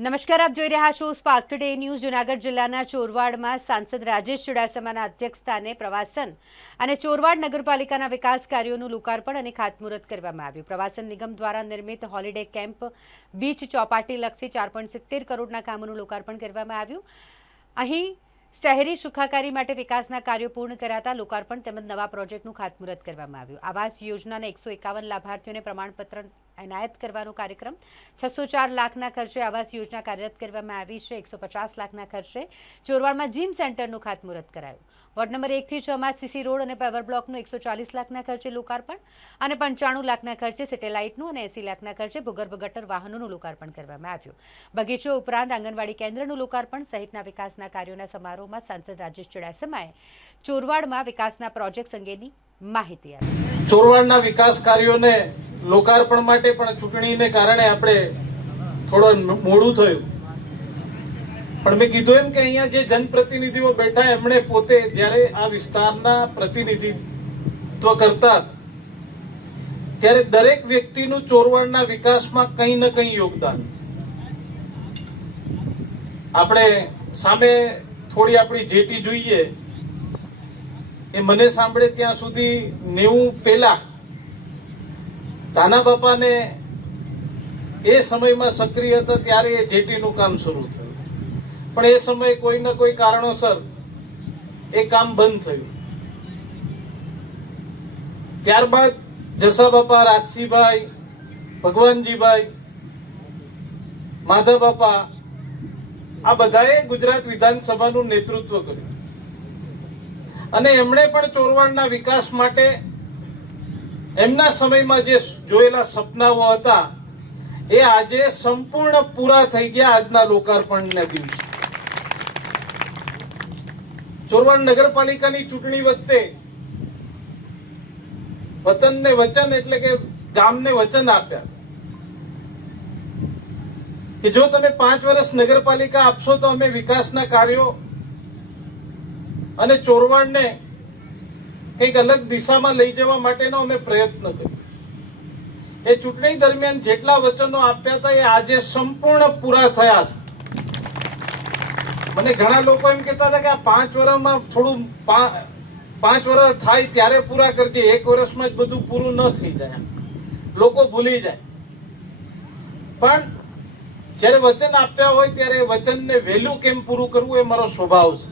નમસ્કાર, આપ જોઈ રહ્યા છો સ્પાર્ક ટુડે ન્યૂઝ। જૂનાગઢ જિલ્લાના ચોરવાડમાં સાંસદ રાજેશ ચુડાસમાના અધ્યક્ષસ્થાને પ્રવાસન અને ચોરવાડ નગરપાલિકાના વિકાસ કાર્યોનું લોકાર્પણ અને ખાતમુહૂર્ત કરવામાં આવ્યું। પ્રવાસન નિગમ દ્વારા નિર્મિત હોલિડે કેમ્પ, બીચ ચોપાટી લક્ષી 4.70 કરોડના કામોનું લોકાર્પણ કરવામાં આવ્યું। અહીં શહેરી સુખાકારી માટે વિકાસના કાર્યો પૂર્ણ કરાતા લોકાર્પણ તેમજ નવા પ્રોજેક્ટનું ખાતમુહૂર્ત કરવામાં આવ્યું। આવાસ યોજનાના 151 લાભાર્થીઓને પ્રમાણપત્ર એનાયત કરવાનો કાર્યક્રમ, 604 લાખના ખર્ચે આવાસ યોજના કાર્યરત કરવામાં આવી છે। 150 લાખના ખર્ચે ચોરવાડમાં જીમ સેન્ટરનું ખાતમુહૂર્ત કરાયું। વોર્ડ નંબર 1 થી 6 માં સીસી રોડ અને પેવર બ્લોકનું 140 લાખના ખર્ચે લોકાર્પણ અને 95 લાખના ખર્ચે સેટેલાઇટનું અને 80 લાખના ખર્ચે ભૂગર્ભ ગટર વાહનોનું લોકાર્પણ કરવામાં આવ્યું। બગીચો ઉપરાંત આંગણવાડી કેન્દ્રનું લોકાર્પણ સહિતના વિકાસના કાર્યોના સમારોહમાં સાંસદ રાજેશ ચુડાસમાએ ચોરવાડમાં વિકાસના પ્રોજેક્ટ અંગેની માહિતી આપી। ચોરવાડના વિકાસ કાર્યોને લોકાર્પણ માટે પણ ચૂંટણીને કારણે આપણે થોડો મોડું થયું, પણ મેં કીધું એમ કે અહીંયા જે જનપ્રતિનિધિઓ બેઠા એમણે પોતે જ્યારે આ વિસ્તારના પ્રતિનિધિત્વ કરતા ત્યારે દરેક વ્યક્તિનું ચોરવાડના વિકાસમાં કંઈ ન કંઈ યોગદાન છે। આપણે સામે થોડી આપણી જેટી જોઈએ એ મને સાંભળે ત્યાં સુધી 90 પહેલા તાના બાપાને એ સમયમાં સક્રિય હતા ત્યારે એ જેટીનું કામ શરૂ થયું, પણ એ સમયે કોઈ ને કોઈ કારણોસર એ કામ બંધ થયું। ત્યારબાદ જસા બાપા, રાજસીભાઈ, ભગવાનજીભાઈ, માધવ બાપા આ બધાએ ગુજરાત વિધાનસભાનું નેતૃત્વ કર્યું અને એમણે પણ ચોરવાડના વિકાસ માટે એમના સમયમાં જે જોયેલા સપનાઓ હતા એ આજે સંપૂર્ણ પૂરા થઈ ગયા આજના લોકાર્પણના દિવસે। ચોરવાડ નગરપાલિકાની ચૂંટણી વખતે વતનને વચન એટલે કે ગામને વચન આપ્યા કે જો તમે 5 વર્ષ નગરપાલિકા આપશો તો અમે વિકાસના કાર્યો અને ચોરવાડને કંઈક અલગ દિશામાં લઈ જવા માટેનો અમે પ્રયત્ન કર્યો। એ ચૂંટણી દરમિયાન જેટલા વચનો આપ્યા હતા એ આજે સંપૂર્ણ પૂરા થયા છે। મને ઘણા લોકો એમ કહેતા હતા કે આ 5 વર્ષમાં થોડું 5 વર્ષ થાય ત્યારે પૂરા કરજે, 1 વર્ષમાં જ બધું પૂરું ન થઈ જાય, લોકો ભૂલી જાય। પણ જ્યારે વચન આપ્યા હોય ત્યારે વચનને વહેલું કેમ પૂરું કરવું એ મારો સ્વભાવ છે।